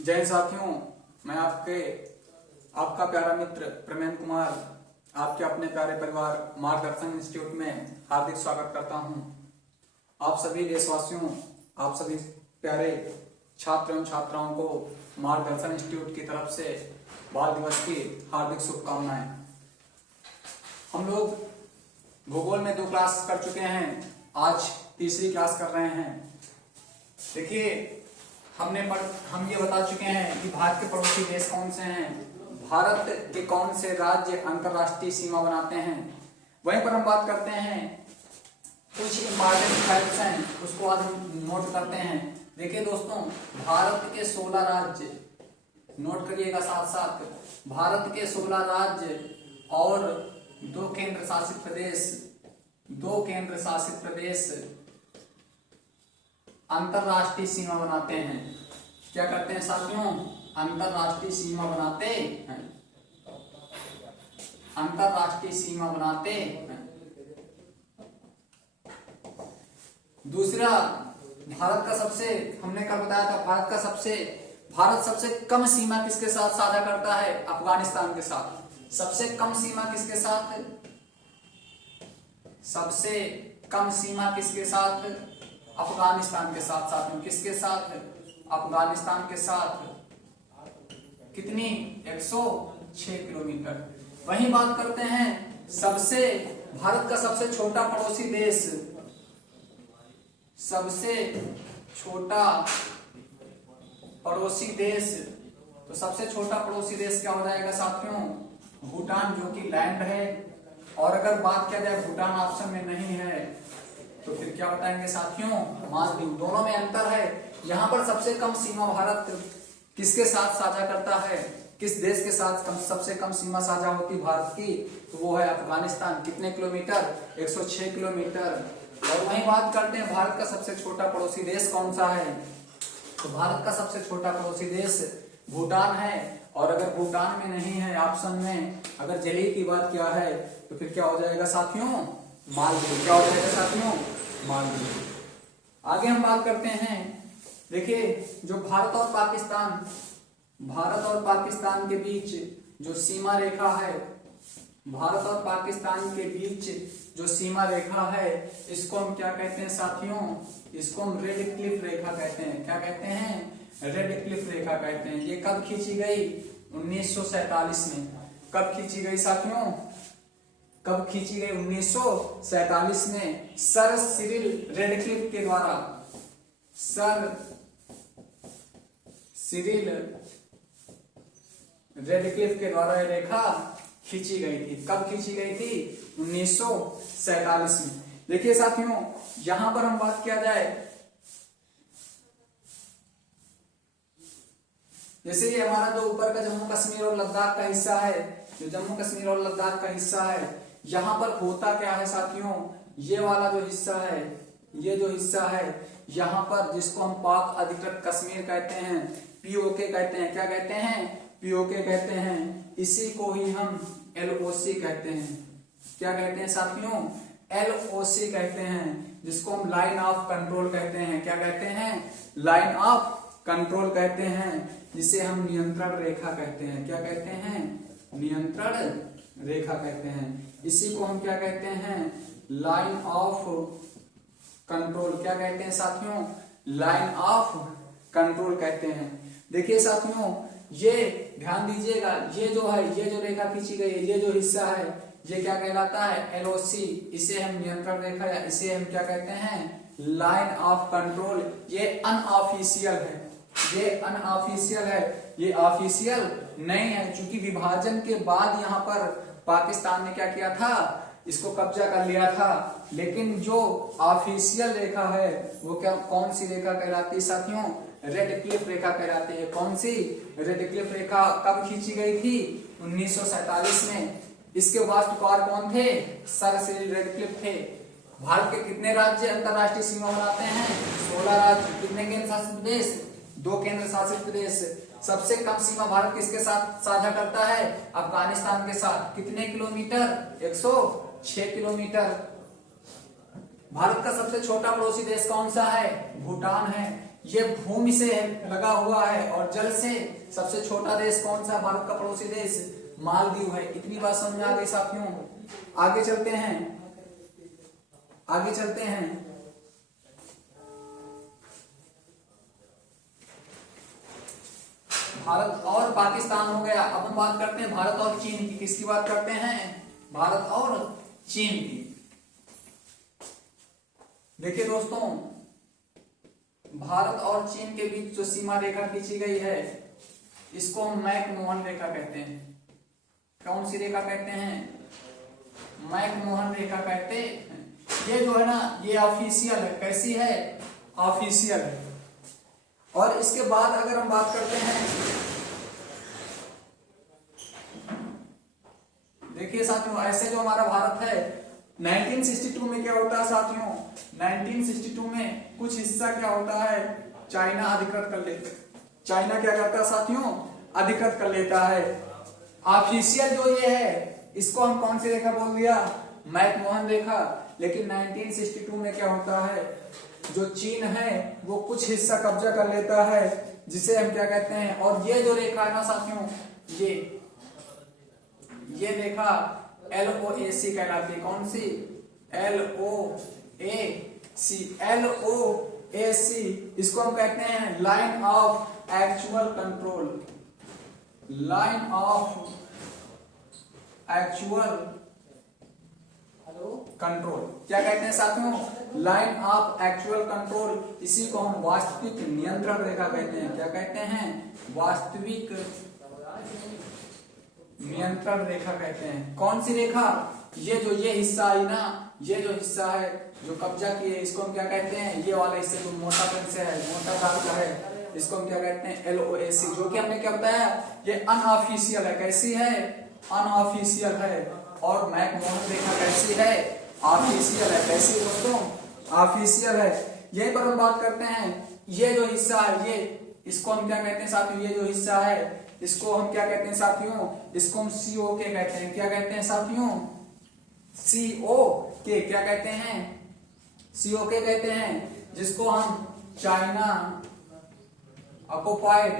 जय हिंद साथियों, मैं आपका प्यारा मित्र प्रमेंद्र कुमार आपके अपने प्यारे परिवार मार्गदर्शन इंस्टीट्यूट में हार्दिक स्वागत करता हूं। आप सभी देशवासियों, आप सभी प्यारे छात्र एवं छात्राओं को मार्गदर्शन इंस्टीट्यूट की तरफ से बाल दिवस की हार्दिक शुभकामनाएं। हम लोग भूगोल में 2 क्लास कर चुके हैं, आज तीसरी क्लास कर रहे हैं। देखिए, हम ये बता चुके हैं कि भारत के पड़ोसी देश कौन से हैं, भारत के कौन से राज्य अंतरराष्ट्रीय सीमा बनाते हैं। वहीं पर हम बात करते हैं कुछ इंपॉर्टेंट फैक्ट्स हैं, उसको आज हम नोट करते हैं। देखिए दोस्तों, भारत के 16 राज्य नोट करिएगा, साथ साथ भारत के 16 राज्य और 2 केंद्र शासित प्रदेश अंतरराष्ट्रीय सीमा बनाते हैं। क्या करते हैं साथियों? अंतरराष्ट्रीय सीमा बनाते हैं। अंतरराष्ट्रीय सीमा बनाते हैं। दूसरा, भारत का सबसे, हमने कल बताया था, भारत सबसे कम सीमा किसके साथ साझा करता है? अफगानिस्तान के साथ। सबसे कम सीमा किसके साथ? सबसे कम सीमा किसके साथ? अफगानिस्तान के साथ। साथियों, किसके साथ? अफगानिस्तान के साथ। कितनी? 106 किलोमीटर। वहीं बात करते हैं भारत का सबसे छोटा पड़ोसी देश, सबसे छोटा पड़ोसी देश। तो सबसे छोटा पड़ोसी देश क्या हो जाएगा साथियों? भूटान, जो कि लैंड है। और अगर बात किया जाए भूटान ऑप्शन में नहीं है तो फिर क्या बताएंगे साथियों? मालदीव। दोनों में अंतर है। यहाँ पर सबसे कम सीमा भारत किसके साथ साझा करता है? किस देश के साथ सबसे कम सीमा साझा होती भारत की? तो वो है अफगानिस्तान। कितने किलोमीटर? 106 किलोमीटर। और वहीं बात करते हैं भारत का सबसे छोटा पड़ोसी देश कौन सा है? तो भारत का सबसे छोटा पड़ोसी देश भूटान है। और अगर भूटान में नहीं है ऑप्शन में, अगर जलीय की बात किया है तो फिर क्या हो जाएगा साथियों? मालदीव। क्या हो जाएगा साथियों? मालदीव। आगे हम बात करते हैं। देखिए, जो भारत और पाकिस्तान के बीच जो सीमा रेखा है, भारत और पाकिस्तान के बीच जो सीमा रेखा है, इसको हम क्या कहते हैं साथियों? इसको हम रेड क्लिफ रेखा कहते हैं। क्या कहते हैं? रेड क्लिफ रेखा कहते हैं। ये कब खींची गई? 1947 में। कब खींची गई साथियों? कब खींची गई? 1947 में सर सिरिल रेडक्लिफ के द्वारा। सर सिरिल रेडक्लिफ के द्वारा ये रेखा खींची गई थी। कब खींची गई थी? 1947 में। देखिए साथियों, यहां पर हम बात किया जाए, जैसे ये हमारा जो ऊपर का जम्मू कश्मीर और लद्दाख का हिस्सा है, जो जम्मू कश्मीर और लद्दाख का हिस्सा है, यहाँ पर होता क्या है साथियों? ये वाला जो हिस्सा है, ये जो हिस्सा है, यहाँ पर जिसको हम पाक अधिकृत कश्मीर कहते हैं, पीओके कहते हैं। क्या कहते हैं? पीओके कहते हैं। इसी को ही हम एलओसी कहते हैं। क्या कहते हैं साथियों? एलओसी कहते हैं, जिसको हम लाइन ऑफ कंट्रोल कहते हैं। क्या कहते हैं? लाइन ऑफ कंट्रोल कहते हैं, जिसे हम नियंत्रण रेखा कहते हैं। क्या कहते हैं? नियंत्रण रेखा कहते हैं। इसी को हम क्या कहते हैं? Line of control. क्या कहते हैं साथियों? लाइन ऑफ कंट्रोल कहते हैं। देखिए साथियों, ये ध्यान दीजिएगा, ये जो रेखा खींची गई है, ये जो हिस्सा है, ये क्या कहलाता है? एलओसी। इसे हम नियंत्रण रेखा या इसे हम क्या कहते हैं? Line of control. ये अनऑफिशियल है, ये अनऑफिशियल है, ये ऑफिशियल नहीं है। क्योंकि विभाजन के बाद यहाँ पर पाकिस्तान ने क्या किया था? इसको कब्जा कर लिया था। लेकिन जो ऑफिशियल रेखा है वो कौन सी रेखा कहलाती है साथियों? रेड क्लिफ रेखा कहलाती है। कौन सी? रेड क्लिफ रेखा। कब खींची गई थी? 1947 में। इसके वास्तुकार कौन थे? सर सिरिल रेडक्लिफ थे। भारत के कितने राज्य अंतरराष्ट्रीय सीमा बनाते हैं? 16 राज्य। कितने केंद्र शासित प्रदेश? 2 केंद्र शासित प्रदेश। सबसे कम सीमा भारत किसके साथ साझा करता है? अफगानिस्तान के साथ। कितने किलोमीटर? 106 किलोमीटर। भारत का सबसे छोटा पड़ोसी देश कौन सा है? भूटान है। ये भूमि से लगा हुआ है और जल से सबसे छोटा देश कौन सा, भारत का पड़ोसी देश मालदीव है। इतनी बात समझ में आ गई साथियों। आगे चलते हैं, आगे चलते हैं। भारत और पाकिस्तान हो गया। अब हम बात करते हैं भारत और चीन की। किसकी बात करते हैं, भारत और चीन की। देखिए दोस्तों, भारत और चीन के बीच जो सीमा रेखा खींची गई है इसको हम मैकमोहन रेखा कहते हैं। कौन सी रेखा कहते हैं, मैकमोहन रेखा कहते हैं। ये जो है ना, ये ऑफिशियल है। कैसी है, ऑफिशियल है। और इसके बाद अगर हम बात करते हैं, देखिए साथियों, ऐसे जो हमारा भारत है 1962 में क्या होता है साथियों, 1962 में कुछ हिस्सा क्या होता है, चाइना अधिकृत कर लेता है। चाइना क्या करता है साथियों, अधिकृत कर लेता है। ऑफिशियल जो ये है इसको हम कौन सी रेखा बोल दिया, मैकमोहन रेखा। लेकिन 1962 में क्या होता है, जो चीन है वो कुछ हिस्सा कब्जा कर लेता है, जिसे हम क्या कहते हैं। और ये जो रेखा है ना साथियों, ये रेखा LOAC कहलाती है। कौन सी, LOAC। LOAC इसको हम कहते हैं line of actual control, line of actual control. क्या कहते हैं साथियों, लाइन ऑफ एक्चुअल कंट्रोल। इसी को हम वास्तविक नियंत्रण रेखा कहते हैं। क्या कहते हैं, वास्तविक नियंत्रण रेखा कहते हैं। कौन सी रेखा, ये हिस्सा है ना, ये जो हिस्सा है जो कब्जा किए इसको हम क्या कहते हैं, ये वाला हिस्सा जो मोटा पेन से है, मोटा दाग का है, इसको हम क्या कहते हैं, LOAC। जो कि हमने क्या बताया, ये अनऑफिशियल है। कैसी है, अनऑफिशियल है। और मैकमोहन रेखा कैसी है, ऑफिशियल है। कैसी दोस्तों, ऑफिशियल है। यहीं पर हम बात करते हैं, ये जो हिस्सा है ये, इसको हम क्या कहते हैं साथियों, ये जो हिस्सा है इसको हम क्या कहते हैं साथियों, इसको हम COK कहते हैं। क्या कहते हैं साथियों, COK। क्या कहते हैं, COK कहते हैं, जिसको हम चाइना ऑक्युपाइड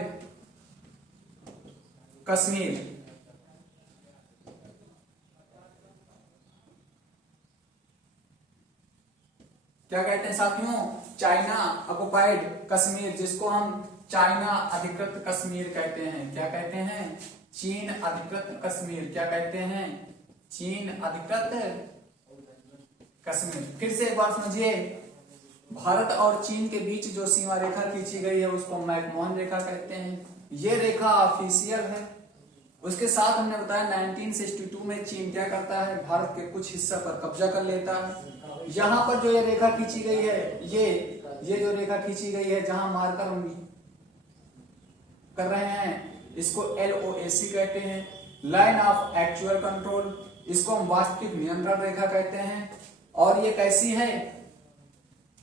कश्मीर, क्या कहते हैं साथियों, चाइना ऑक्युपाइड कश्मीर, जिसको हम चाइना अधिकृत कश्मीर कहते हैं। क्या कहते हैं, चीन अधिकृत कश्मीर। क्या कहते हैं, चीन अधिकृत कश्मीर। फिर से एक बार समझिए, भारत और चीन के बीच जो सीमा रेखा खींची गई है उसको मैकमोहन रेखा कहते हैं। ये रेखा ऑफिशियल है। उसके साथ हमने बताया 1962 में चीन क्या करता है, भारत के कुछ हिस्सा पर कब्जा कर लेता है। यहाँ पर जो ये रेखा खींची गई है, ये जो रेखा खींची गई है जहां मार्कर हम कर रहे हैं, इसको LOAC कहते हैं, लाइन ऑफ एक्चुअल कंट्रोल। इसको हम वास्तविक नियंत्रण रेखा कहते हैं। और ये कैसी है,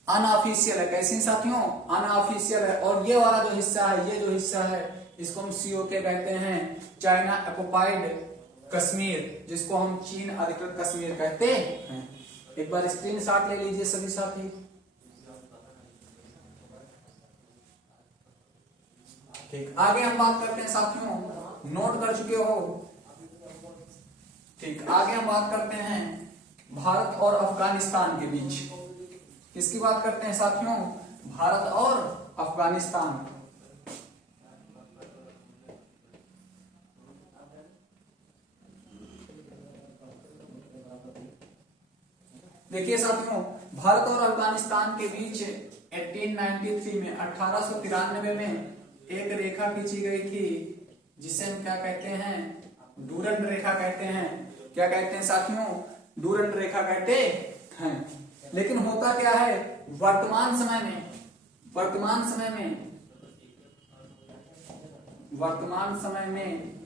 अनऑफिशियल है। कैसी साथियों, अनऑफिशियल है। और ये वाला जो हिस्सा है, ये जो हिस्सा है इसको हम COK कहते हैं, चाइना ऑक्युपाइड कश्मीर, जिसको हम चीन अधिकृत कश्मीर कहते हैं। एक बार स्क्रीनशॉट ले लीजिए सभी साथी। ठीक, आगे हम बात करते हैं साथियों, नोट कर चुके हो। ठीक, आगे हम बात करते हैं भारत और अफगानिस्तान के बीच। किसकी बात करते हैं साथियों, भारत और अफगानिस्तान। देखिए साथियों, भारत और अफगानिस्तान के बीच 1893 में 1893 में एक रेखा खींची गई थी, जिसे हम क्या कहते हैं, डूरंड रेखा कहते हैं। क्या कहते हैं साथियों, डूरंड रेखा कहते हैं। लेकिन होता क्या है, वर्तमान समय में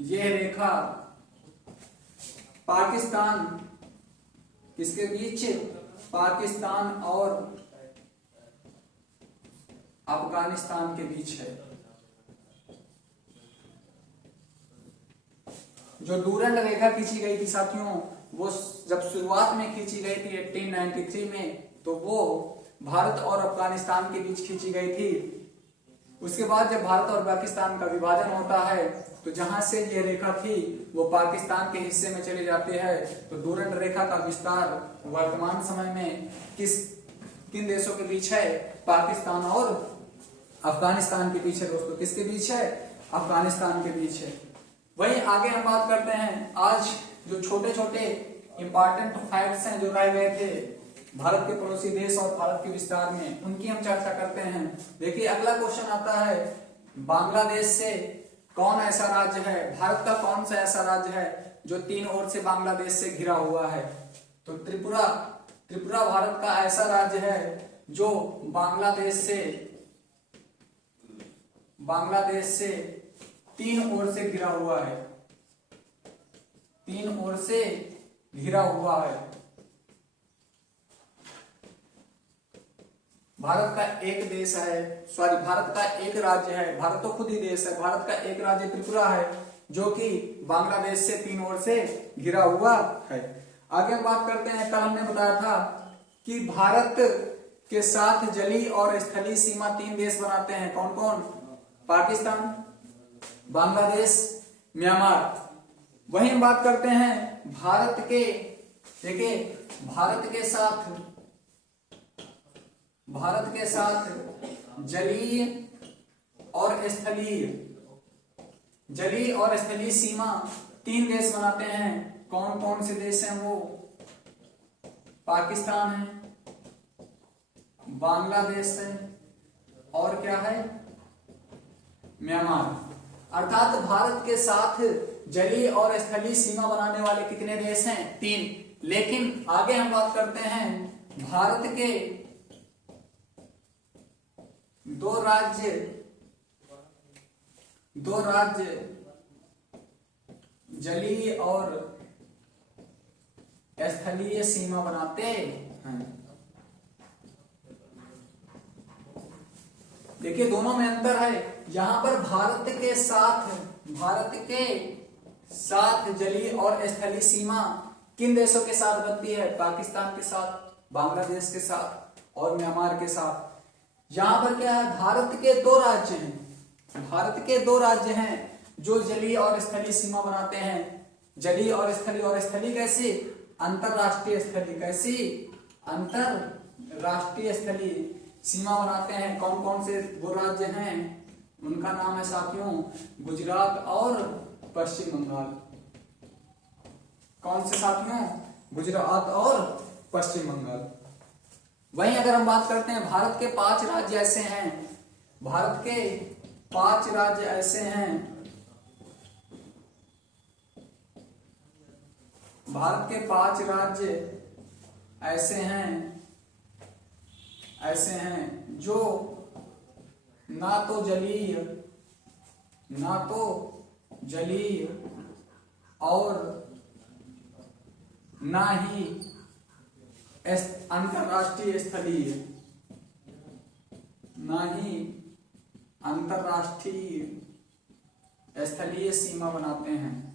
यह रेखा पाकिस्तान, किसके बीच, पाकिस्तान और अफगानिस्तान के बीच है। जो डूरंड रेखा खींची गई थी साथियों, वो जब शुरुआत में खींची गई थी 1893 में, तो वो भारत और अफगानिस्तान के बीच खींची गई थी। उसके बाद जब भारत और पाकिस्तान का विभाजन होता है तो जहां से ये रेखा थी वो पाकिस्तान के हिस्से में चली जाती है। तो डूरंड रेखा का विस्तार वर्तमान समय में किन देशों के बीच है? पाकिस्तान और अफगानिस्तान के बीच है दोस्तों। किसके बीच है? अफगानिस्तान के बीच है। वहीं आगे हम बात करते हैं, आज जो छोटे छोटे इंपॉर्टेंट फैक्ट्स हैं जो रह गए थे भारत के पड़ोसी देश और भारत के विस्तार में, उनकी हम चर्चा करते हैं। देखिए अगला क्वेश्चन आता है, बांग्लादेश से कौन ऐसा राज्य है, भारत का कौन सा ऐसा राज्य है जो तीन ओर से बांग्लादेश से घिरा हुआ है? तो त्रिपुरा भारत का ऐसा राज्य है जो बांग्लादेश से तीन ओर से घिरा हुआ है। तीन ओर से घिरा हुआ है। भारत का एक देश है, भारत का एक राज्य है, भारत तो खुद ही देश है, भारत का एक राज्य त्रिपुरा है जो कि बांग्लादेश से तीन ओर से घिरा हुआ है। आगे हम बात करते हैं, कल हमने बताया था कि भारत के साथ जलीय और स्थलीय सीमा तीन देश बनाते हैं। कौन कौन? पाकिस्तान, बांग्लादेश, म्यांमार। वहीं हम बात करते हैं भारत के, देखिए भारत के साथ जलीय और स्थलीय सीमा तीन देश बनाते हैं। कौन कौन से देश हैं वो? पाकिस्तान है, बांग्लादेश है और क्या है? म्यांमार। अर्थात भारत के साथ जलीय और स्थलीय सीमा बनाने वाले कितने देश हैं? तीन। लेकिन आगे हम बात करते हैं भारत के दो राज्य जलीय और स्थलीय सीमा बनाते हैं। देखिए दोनों में अंतर है। यहां पर भारत के साथ जलीय और स्थलीय सीमा किन देशों के साथ बनती है? पाकिस्तान के साथ, बांग्लादेश के साथ और म्यांमार के साथ। यहां पर क्या है? भारत के दो राज्य हैं जो जलीय और स्थलीय सीमा बनाते हैं। जलीय और स्थलीय कैसी? अंतरराष्ट्रीय स्थलीय। कैसी? अंतरराष्ट्रीय स्थलीय सीमा बनाते हैं। कौन कौन से वो राज्य हैं? उनका नाम है साथियों गुजरात और पश्चिम बंगाल। कौन से साथियों? गुजरात और पश्चिम बंगाल। वहीं अगर हम बात करते हैं भारत के 5 राज्य ऐसे हैं, भारत के 5 राज्य ऐसे हैं, भारत के 5 राज्य ऐसे हैं जो ना तो जलीय और ना ही अंतरराष्ट्रीय स्थलीय सीमा बनाते हैं।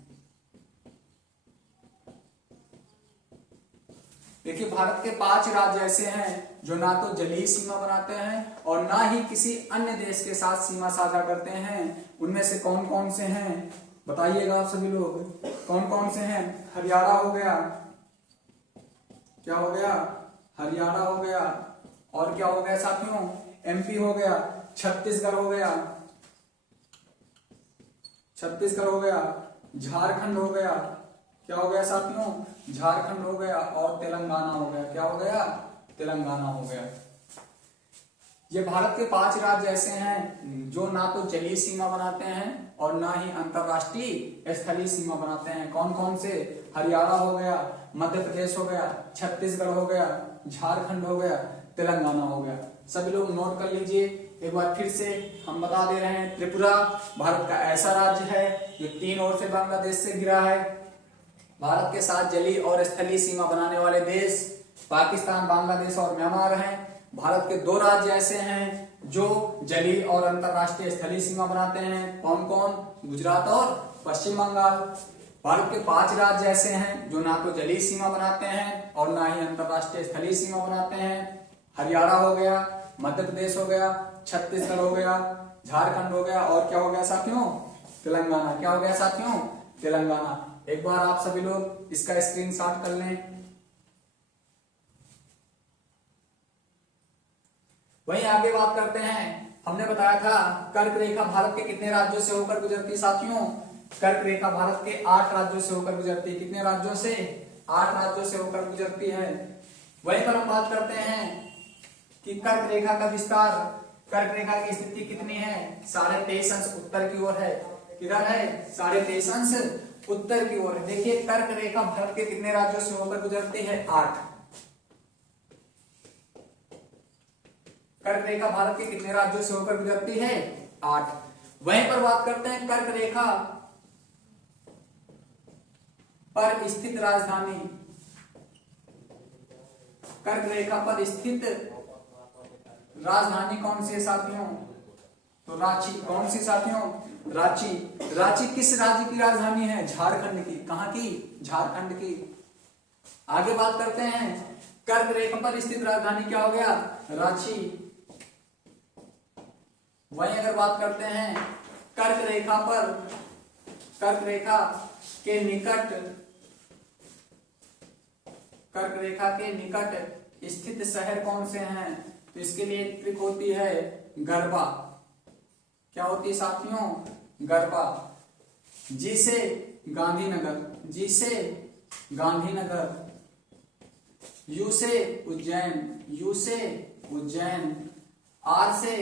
देखिए भारत के 5 राज्य ऐसे हैं जो ना तो जलीय सीमा बनाते हैं और ना ही किसी अन्य देश के साथ सीमा साझा करते हैं। उनमें से कौन कौन से हैं बताइएगा आप सभी लोग, कौन कौन से हैं? हरियाणा हो गया, क्या हो गया? हरियाणा हो गया, और क्या हो गया साथियों? एमपी हो गया, छत्तीसगढ़ हो गया, झारखंड हो गया, क्या हो गया साथियों? झारखंड हो गया और तेलंगाना हो गया। क्या हो गया? तेलंगाना हो गया। ये भारत के 5 राज्य ऐसे हैं जो ना तो जलीय सीमा बनाते हैं और ना ही अंतरराष्ट्रीय स्थलीय सीमा बनाते हैं। कौन कौन से? हरियाणा हो गया, मध्य प्रदेश हो गया, छत्तीसगढ़ हो गया, झारखंड हो गया, तेलंगाना हो गया। सभी लोग नोट कर लीजिए। एक बार फिर से हम बता दे रहे हैं, त्रिपुरा भारत का ऐसा राज्य है जो 3 ओर से बांग्लादेश से घिरा है। भारत के साथ जलीय और स्थलीय सीमा बनाने वाले देश पाकिस्तान, बांग्लादेश और म्यांमार हैं। भारत के 2 राज्य ऐसे हैं जो जलीय और अंतरराष्ट्रीय स्थलीय सीमा बनाते हैं। कौन कौन? गुजरात और पश्चिम बंगाल। भारत के 5 राज्य ऐसे हैं जो ना तो जलीय सीमा बनाते हैं और ना ही अंतरराष्ट्रीय स्थलीय सीमा बनाते हैं। हरियाणा हो गया, मध्य प्रदेश हो गया, छत्तीसगढ़ हो गया, झारखंड हो गया, और क्या हो गया साथियों, तेलंगाना। क्या हो गया साथियों, तेलंगाना। एक बार आप सभी लोग इसका स्क्रीनशॉट कर लें। वहीं आगे बात करते हैं, हमने बताया था कर्क रेखा भारत के कितने राज्यों से होकर गुजरती है साथियों, कर्क रेखा भारत के 8 राज्यों से होकर गुजरती है। कितने राज्यों से, 8 राज्यों से होकर गुजरती है। वहीं पर हम बात करते हैं कि कर्क रेखा का विस्तार, कर्क रेखा की स्थिति कितनी है, 23.5 अंश उत्तर की ओर है। किधर है, 23.5 अंश उत्तर की ओर है। देखिए कर्क रेखा भारत के कितने राज्यों से होकर गुजरती है, 8। कर्क रेखा भारत के कितने राज्यों से होकर गुजरती है, 8। वहीं पर बात करते हैं कर्क रेखा पर स्थित राजधानी, कर्क रेखा पर स्थित राजधानी कौन सी है साथियों, तो रांची। कौन सी साथियों, रांची। रांची किस राज्य की राजधानी है, झारखंड की। कहां की, झारखंड की। आगे बात करते हैं, कर्क रेखा पर स्थित राजधानी क्या हो गया, रांची। वहीं अगर बात करते हैं कर्क रेखा पर, कर्क रेखा के निकट, कर्क रेखा के निकट स्थित शहर कौन से हैं, तो इसके लिए एक ट्रिक होती है, गरबा। क्या होती है साथियों, गरबा। जी से गांधीनगर, जी से गांधीनगर, यू से उज्जैन, यू से उज्जैन, आर से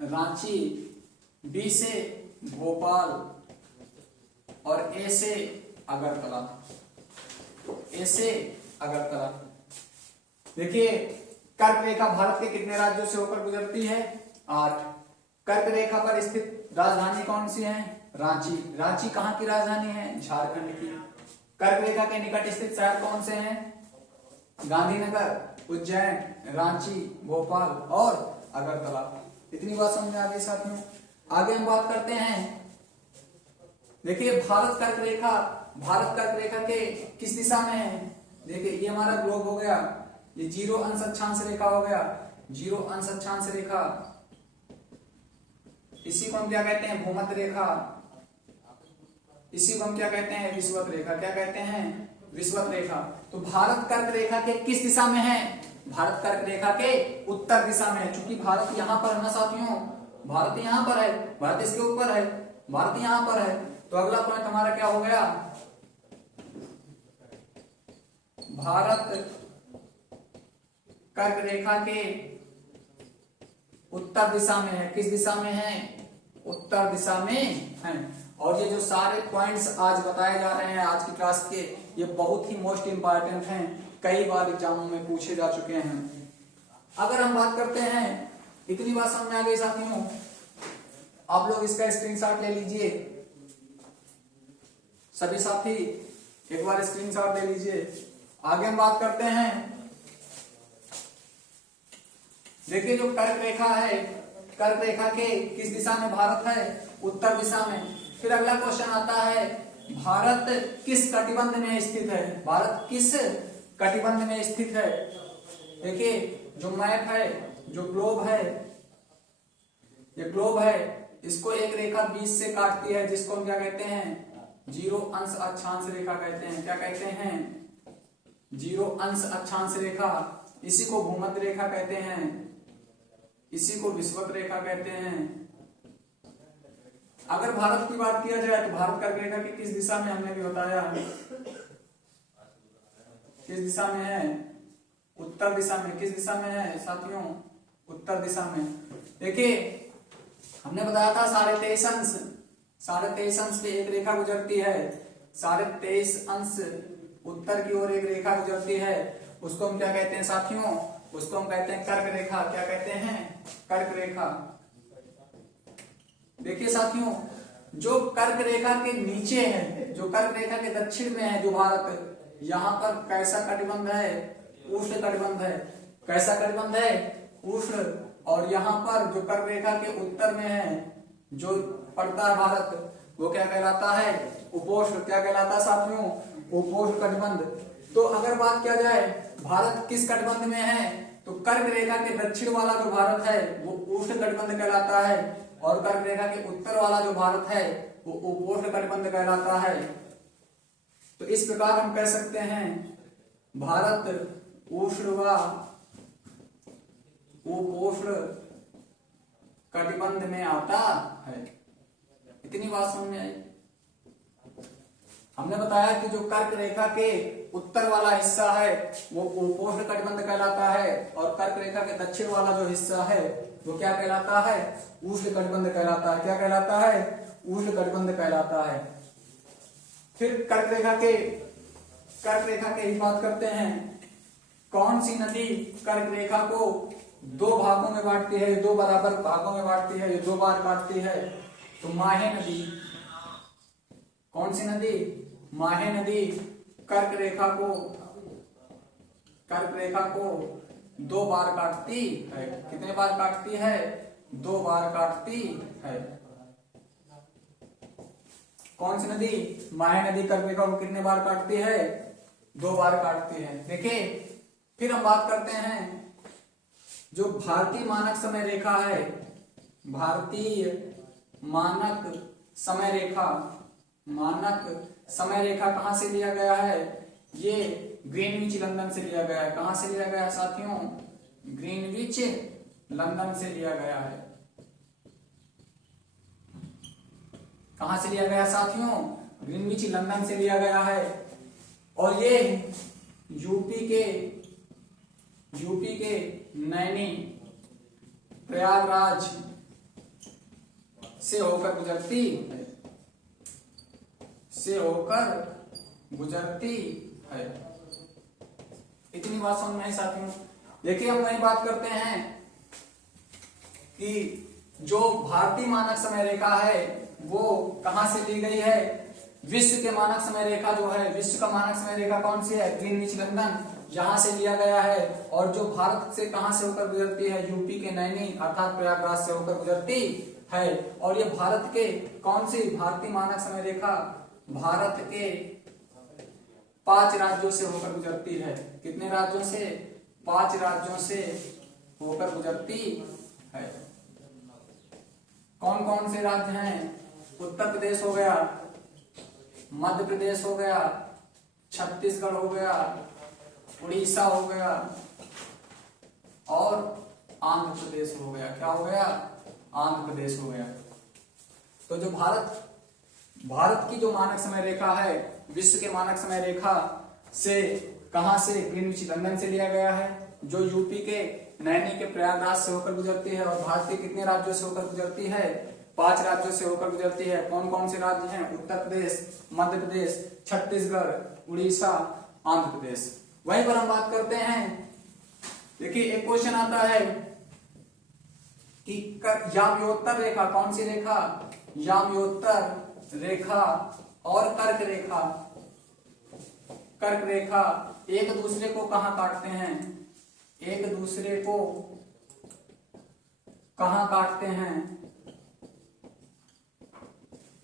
रांची, बी से भोपाल और ए से अगरतला, ए से अगरतला। देखिए कर्क रेखा भारत के कितने राज्यों से होकर गुजरती है, 8। कर्क रेखा पर स्थित राजधानी कौन सी है, रांची। रांची कहाँ की राजधानी है, झारखंड की। कर्क रेखा के निकट स्थित शहर कौन से हैं, गांधीनगर, उज्जैन, रांची, भोपाल और अगरतला। इतनी बात समझ में आ गई साथियों। आगे हम बात करते हैं, देखिए भारत कर्क रेखा, भारत कर्क रेखा के किस दिशा में है। देखिए ये हमारा ग्लोब हो गया, ये 0 अंश अक्षांश रेखा हो गया, 0 अंश अक्षांश रेखा। इसी को हम क्या कहते हैं, भूमध्य रेखा। इसी को हम क्या कहते हैं, विषुवत रेखा। क्या कहते हैं, विषुवत रेखा। तो भारत कर्क रेखा के किस दिशा में है, भारत कर्क रेखा के उत्तर दिशा में है। क्योंकि भारत यहां पर है ना साथियों, भारत यहां पर है, भारत इसके ऊपर है, भारत यहां पर है। तो अगला पॉइंट हमारा क्या हो गया, भारत कर्क रेखा के उत्तर दिशा में है। किस दिशा में है, उत्तर दिशा में है। और ये जो सारे पॉइंट्स आज बताए जा रहे हैं आज की क्लास के, ये बहुत ही मोस्ट इंपॉर्टेंट हैं, कई बार एग्जामों में पूछे जा चुके हैं। अगर हम बात करते हैं, इतनी बात समझ में आ गई साथियों, आप लोग इसका स्क्रीनशॉट ले लीजिए। सभी साथी एक बार स्क्रीनशॉट ले लीजिए। आगे हम बात करते हैं, देखिए जो कर्क रेखा है, कर्क रेखा के किस दिशा में भारत है, उत्तर दिशा में। फिर अगला क्वेश्चन आता है, भारत किस कटिबंध में स्थित है, भारत किस कटिबंध में स्थित है। देखिए जो मैप है, जो ग्लोब है, ये ग्लोब है, इसको एक रेखा बीच से काटती है, जिसको हम क्या कहते हैं, 0 अंश अक्षांश रेखा कहते हैं। क्या कहते हैं, 0 अंश अक्षांश रेखा। इसी को भूमध्य रेखा कहते हैं, इसी को विषुवत रेखा कहते हैं। अगर भारत की बात किया जाए तो भारत कर्क रेखा की किस दिशा में, हमने भी बताया किस दिशा में है, उत्तर दिशा में। किस दिशा में है साथियों, उत्तर दिशा में। देखिए हमने बताया था 23.5 अंश, 23.5 अंश पे एक रेखा गुजरती है, 23.5 अंश उत्तर की ओर एक रेखा गुजरती है, उसको हम क्या कहते हैं साथियों, उसको हम कहते हैं कर्क रेखा। क्या कहते हैं, कर्क रेखा। देखिए साथियों, जो कर्क रेखा के नीचे है, जो कर्क रेखा के दक्षिण में है जो भारत, यहाँ पर कैसा कटिबंध है, उष्ण कटिबंध है। कैसा कटिबंध है, उष्ण। और यहाँ पर जो कर्क रेखा के उत्तर में है, जो पड़ता है भारत, वो क्या कहलाता है, उपोष्ण। क्या कहलाता है साथियों, उपोष्ण कटिबंध। तो अगर बात किया जाए भारत किस कटिबंध में है, तो कर्क रेखा के दक्षिण वाला जो भारत है वो उष्ण कटिबंध कहलाता है, और कर्क रेखा के उत्तर वाला जो भारत है वो उपोष्ण कटिबंध कहलाता है। तो इस प्रकार हम कह सकते हैं भारत उष्ण व उपोष्ण कटिबंध में आता है। इतनी बात समझ में आई। हमने बताया कि जो कर्क रेखा के उत्तर वाला हिस्सा है वो उपोष्ण कटिबंध कहलाता है, और कर्क रेखा के दक्षिण वाला जो हिस्सा है वो क्या कहलाता है, उष्ण कटिबंध कहलाता है। क्या कहलाता है, उष्ण कटिबंध कहलाता है। फिर कर्क रेखा के ही बात करते हैं। कौन सी नदी कर्क रेखा को दो भागों में बांटती है, दो बराबर भागों में बांटती है, दो बार काटती है? तो माहे नदी। कौन सी नदी? माहे नदी कर्क रेखा को दो बार काटती है। कितने बार काटती है? दो बार काटती है। कौन सी नदी? माहे नदी कर्क रेखा को कितने बार काटती है? दो बार काटती है। देखिए, फिर हम बात करते हैं जो भारतीय मानक समय रेखा है, भारतीय मानक समय रेखा कहां से लिया गया है? ये ग्रीनविच लंदन से लिया गया है। कहां से लिया गया है साथियों? ग्रीनविच लंदन से लिया गया है। कहां से लिया गया साथियों? ग्रीनविच लंदन से लिया गया है। और ये यूपी के नैनी प्रयागराज से होकर गुजरती है। इतनी बात समझ में आई साथियों। देखिए, हम वही बात करते हैं कि जो भारतीय मानक समय रेखा है वो कहां से ली गई है? विश्व के मानक समय रेखा जो है, विश्व का मानक समय रेखा कौन सी है? ग्रीनविच लंदन, यहां से लिया गया है। और जो भारत से कहां से होकर गुजरती है? यूपी के नैनी अर्थात प्रयागराज से होकर गुजरती है। और ये भारत के कौन सी भारतीय मानक समय रेखा? भारत के 5 राज्यों से होकर गुजरती है। कितने राज्यों से? 5 राज्यों से होकर गुजरती है। कौन कौन से राज्य हैं? उत्तर प्रदेश हो गया, मध्य प्रदेश हो गया, छत्तीसगढ़ हो गया, उड़ीसा हो गया और आंध्र प्रदेश हो गया। क्या हो गया? आंध्र प्रदेश हो गया। तो जो भारत की जो मानक समय रेखा है, विश्व के मानक समय रेखा से कहां से? ग्रीनविच लंदन से लिया गया है, जो यूपी के नैनी के प्रयागराज से होकर गुजरती है। और भारत के कितने राज्यों से होकर गुजरती है? 5 राज्यों से होकर गुजरती है। कौन कौन से राज्य हैं? उत्तर प्रदेश, मध्य प्रदेश, छत्तीसगढ़, उड़ीसा, आंध्र प्रदेश। वहीं पर हम बात करते हैं। देखिए, एक क्वेश्चन आता है कि याम्योत्तर रेखा, कौन सी रेखा? याम्योत्तर रेखा और कर्क रेखा एक दूसरे को कहां काटते हैं? एक दूसरे को कहां काटते हैं?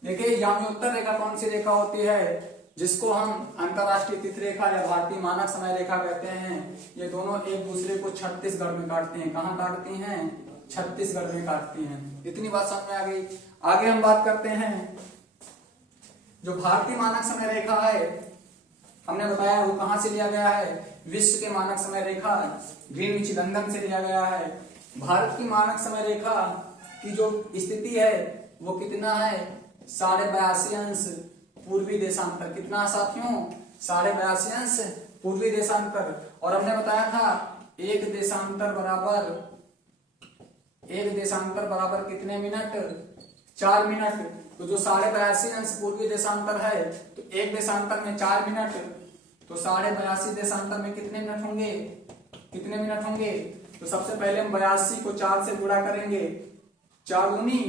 देखिए, याम्योत्तर रेखा कौन सी रेखा होती है? जिसको हम अंतरराष्ट्रीय तिथि रेखा या भारतीय मानक समय रेखा कहते हैं। ये दोनों एक दूसरे को छत्तीसगढ़ में काटते हैं। कहां काटती हैं? छत्तीसगढ़ में काटती हैं। इतनी बात समझ में आ गई। आगे हम बात करते हैं जो भारतीय मानक समय रेखा है, हमने बताया वो कहां से लिया गया है? विश्व के मानक समय रेखा ग्रीनविच लंदन से लिया गया है। भारत की मानक समय रेखा की जो स्थिति है वो कितना है? 82.5 पूर्वी देशांतर। कितना साथियों? 82.5 पूर्वी देशांतर। और हमने बताया था एक देशांतर बराबर कितने मिनट? 4 मिनट। तो जो 82.5 पूर्वी देशांतर है तो एक देशांतर में 4 मिनट, तो 82.5 देशांतर में कितने मिनट होंगे? तो सबसे पहले हम 82 को 4 से गुणा करेंगे। 4 दूनी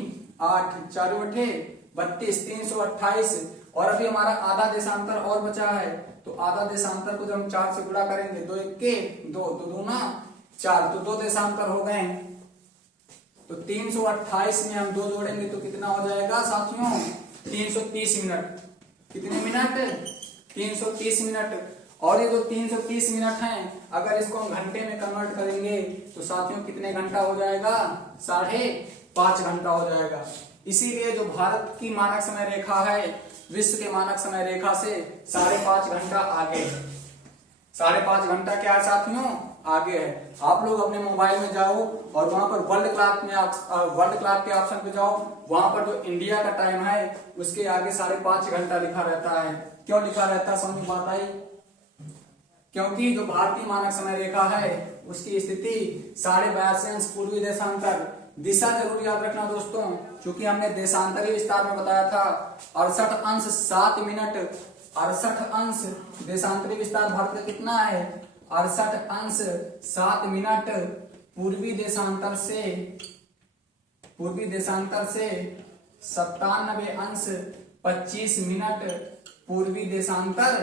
8, 4 8 32, 328। और अभी हमारा आधा देशांतर और बचा है, तो आधा देशांतर को जब हम 4 से गुणा करेंगे, 2 1 2, 2 दूना 4, तो 2 देशांतर हो गए। तो 328 में हम 2 जोड़ेंगे तो कितना हो जाएगा साथियों? 330 मिनट। कितने मिनट? 330 मिनट। और ये जो 330 मिनट हैं, अगर इसको हम घंटे में कन्वर्ट करेंगे तो साथियों कितने घंटा हो जाएगा? 5.5 घंटा हो जाएगा। इसीलिए जो भारत की मानक समय रेखा है विश्व के मानक समय रेखा से 5.5 घंटा आगे है। 5.5 घंटा क्या है साथियों? आगे है। आप लोग अपने मोबाइल में जाओ और वहां पर वर्ल्ड क्लॉक के ऑप्शन पे जाओ, वहां पर जो इंडिया का टाइम है उसके आगे 5.5 घंटा लिखा रहता है। क्यों लिखा रहता है? समझ में बात आई? क्योंकि जो भारतीय मानक समय रेखा है उसकी स्थिति 82.5 पूर्वी देशांतर। दिशा जरूर याद रखना दोस्तों, क्योंकि हमने देशांतरी विस्तार में बताया था 68 अंश 7 मिनट। 68 अंश देशांतरी विस्तार भारत का कितना है? 68 अंश 7 मिनट पूर्वी देशांतर से 97 अंश 25 मिनट पूर्वी देशांतर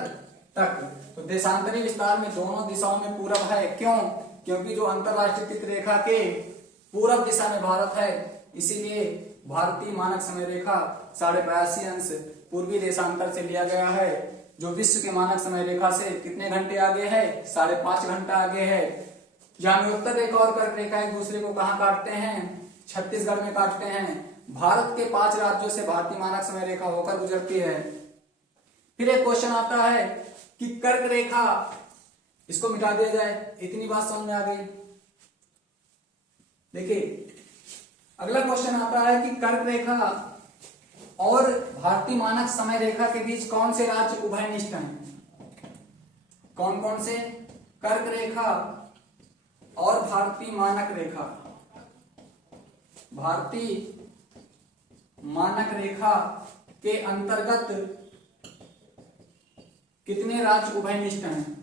तक। तो देशांतरी विस्तार में दोनों दिशाओं में पूरब है। क्यों? क्योंकि जो अंतरराष्ट्रीय तिथि रेखा के पूरब दिशा में भारत है, इसीलिए भारतीय मानक समय रेखा 82.5 अंश पूर्वी देशांतर से लिया गया है, जो विश्व के मानक समय रेखा से कितने घंटे आगे है? 5.5 घंटा आगे है। यहाँ उत्तर रेखा और कर्क रेखा एक दूसरे को कहाँ काटते हैं? छत्तीसगढ़ में काटते हैं। भारत के 5 राज्यों से भारतीय मानक समय रेखा होकर गुजरती है। फिर एक क्वेश्चन आता है कि कर्क रेखा, इसको मिटा दिया जाए। इतनी बात समझ में आ गई। देखिए अगला क्वेश्चन आता है कि कर्क रेखा और भारतीय मानक समय रेखा के बीच कौन से राज्य उभयनिष्ठ हैं? कौन कौन से? कर्क रेखा और भारतीय मानक रेखा। भारतीय मानक रेखा के अंतर्गत कितने राज्य उभयनिष्ठ हैं?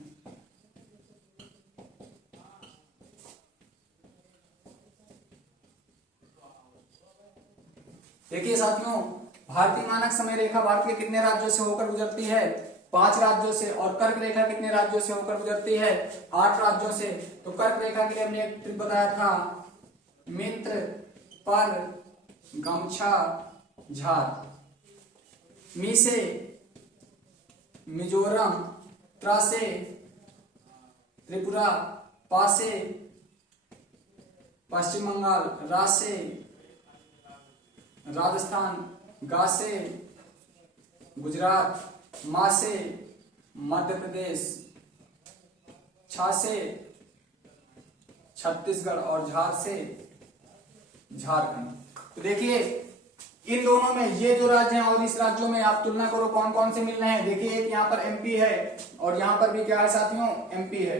देखिए साथियों, भारतीय मानक समय रेखा भारत के कितने राज्यों से होकर गुजरती है? 5 राज्यों से। और कर्क रेखा कितने राज्यों से होकर गुजरती है? 8 राज्यों से। तो कर्क रेखा के लिए हमने एक ट्रिक बताया था, मित्र पर गमछा झार। मी से मिजोरम, त्रा से त्रिपुरा, पा से पश्चिम बंगाल, रा से राजस्थान, गा से गुजरात, मा से मध्य प्रदेश, छा से छत्तीसगढ़ और झार से झारखंड। तो देखिए इन दोनों में ये जो राज्य हैं और इस राज्यों में आप तुलना करो कौन कौन से मिल रहे हैं। देखिए एक यहाँ पर एमपी है और यहाँ पर भी क्या है साथियों? एमपी है।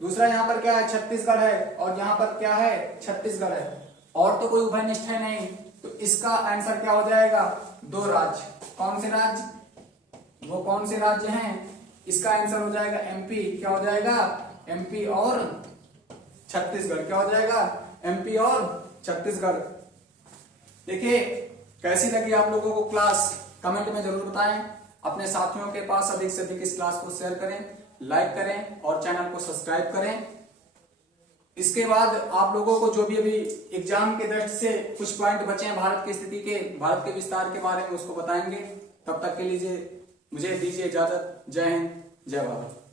दूसरा यहाँ पर क्या है? छत्तीसगढ़ है और यहाँ पर क्या है? छत्तीसगढ़ है। और तो कोई उभयनिष्ठ है नहीं, तो इसका आंसर क्या हो जाएगा? 2 राज्य। कौन से राज्य? वो कौन से राज्य हैं? इसका आंसर हो जाएगा एमपी। क्या हो जाएगा? एमपी और छत्तीसगढ़। क्या हो जाएगा? एमपी और छत्तीसगढ़। देखिए कैसी लगी आप लोगों को क्लास? कमेंट में जरूर बताएं। अपने साथियों के पास अधिक से अधिक इस क्लास को शेयर करें, लाइक करें और चैनल को सब्सक्राइब करें। इसके बाद आप लोगों को जो भी अभी एग्जाम के दृष्टि से कुछ पॉइंट बचे हैं भारत की स्थिति के, भारत के विस्तार के बारे में, उसको बताएंगे। तब तक के लिए मुझे दीजिए इजाजत। जय हिंद, जय भारत।